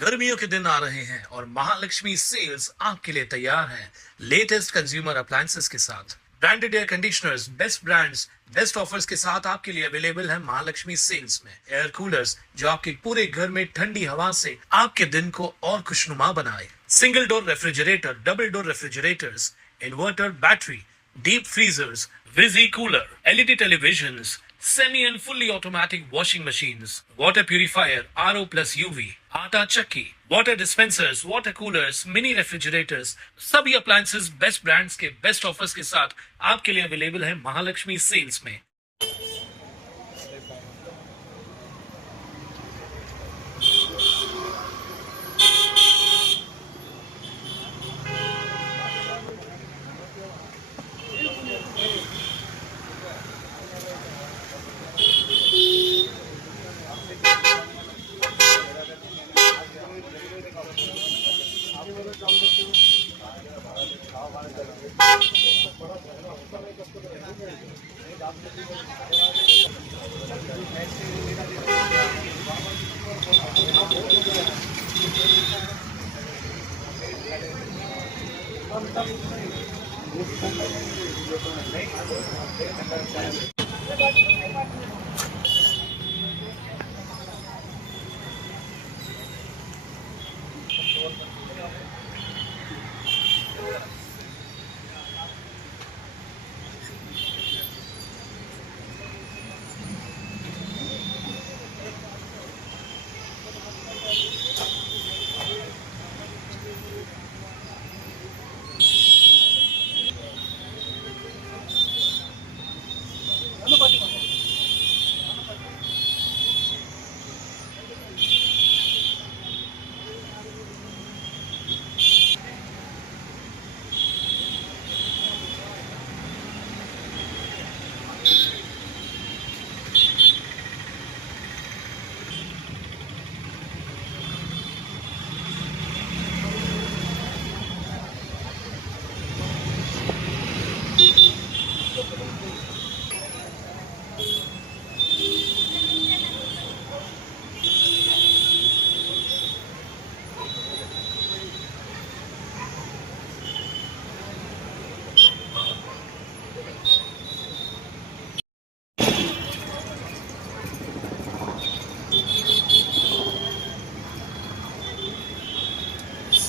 गर्मियों के दिन आ रहे हैं और महालक्ष्मी सेल्स आपके लिए तैयार है लेटेस्ट कंज्यूमर अप्लायंसेस के साथ। Branded air conditioners, best brands, best offers के साथ आपके लिए अवेलेबल है महालक्ष्मी सेल्स में। एयर कूलर्स जो आपके पूरे घर में ठंडी हवा से आपके दिन को और खुशनुमा बनाए। Single door refrigerator, double door refrigerators, inverter battery, deep freezers, विजी cooler, LED televisions, semi and fully automatic washing machines, water purifier, RO plus UV, आटा चक्की, water dispensers, water coolers, mini refrigerators, सभी appliances बेस्ट ब्रांड्स के best offers के साथ आपके लिए available है Mahalakshmi sales में।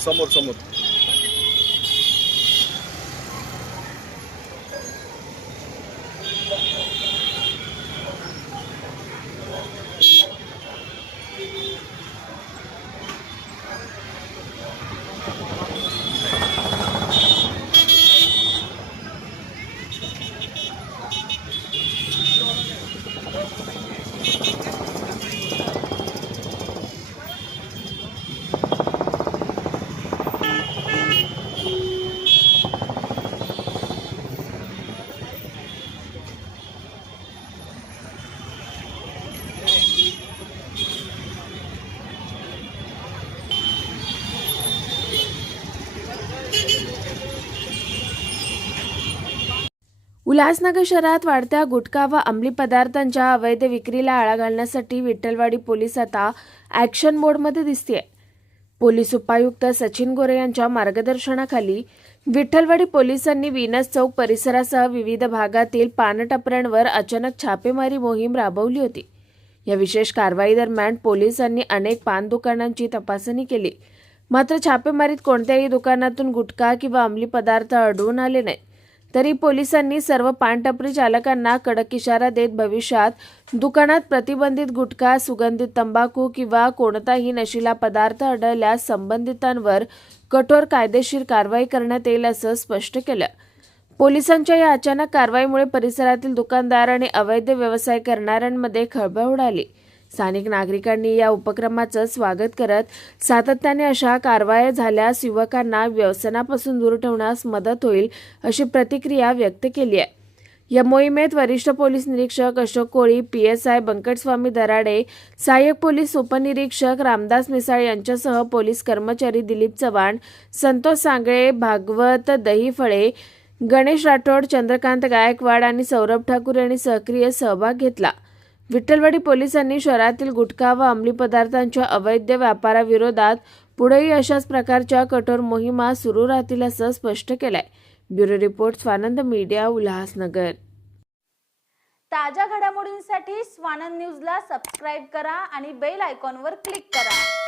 समोर समोर उल्हासनगर शहरात वाढत्या गुटखा व अंमली पदार्थांच्या अवैध विक्रीला आळा घालण्यासाठी विठ्ठलवाडी पोलीस आता ॲक्शन मोडमध्ये दिसतेय। पोलीस उपायुक्त सचिन गोरे यांच्या मार्गदर्शनाखाली विठ्ठलवाडी पोलिसांनी विनस चौक परिसरासह विविध भागातील पानटपऱ्यांवर अचानक छापेमारी मोहीम राबवली होती। या विशेष कारवाई दरम्यान पोलिसांनी अनेक पान दुकानांची तपासणी केली, मात्र छापेमारीत कोणत्याही दुकानातून गुटखा किंवा अंमली पदार्थ आढळून आले नाहीत। तरी पोलिसांनी सर्व पानटपरी चालकांना कडक इशारा देत भविष्यात दुकानात प्रतिबंधित गुटखा, सुगंधित तंबाखू किंवा कोणताही नशीला पदार्थ आढळल्यास संबंधितांवर कठोर कायदेशीर कारवाई करण्यात येईल असं स्पष्ट केलं। पोलिसांच्या या अचानक कारवाईमुळे परिसरातील दुकानदार आणि अवैध व्यवसाय करणाऱ्यांमध्ये खळबळ उडाली। स्थानिक नागरिकांनी या उपक्रमाचं स्वागत करत सातत्याने अशा कारवाया झाल्यास युवकांना व्यसनापासून दूर ठेवण्यास मदत होईल अशी प्रतिक्रिया व्यक्त केली आहे। या मोहिमेत वरिष्ठ पोलीस निरीक्षक अशोक कोळी, PSI बंकटस्वामी दराडे, सहाय्यक पोलीस उपनिरीक्षक रामदास मिसाळ यांच्यासह पोलीस कर्मचारी दिलीप चव्हाण, संतोष सांगळे, भागवत दहीफळे, गणेश राठोड, चंद्रकांत गायकवाड आणि सौरभ ठाकूर यांनी सक्रिय सहभाग घेतला। विठ्ठलवाडी पोलिसांनी शहरातील गुटखा व अंमली पदार्थांच्या अवैध व्यापाराविरोधात पुढेही अशाच प्रकारच्या कठोर मोहिमा सुरू राहतील असं स्पष्ट केलंय. Bureau report Swanand media, Ulhasnagar. ताज्या घडामोडींसाठी स्वानंद न्यूजला सबस्क्राईब करा आणि बेल आयकॉनवर क्लिक करा.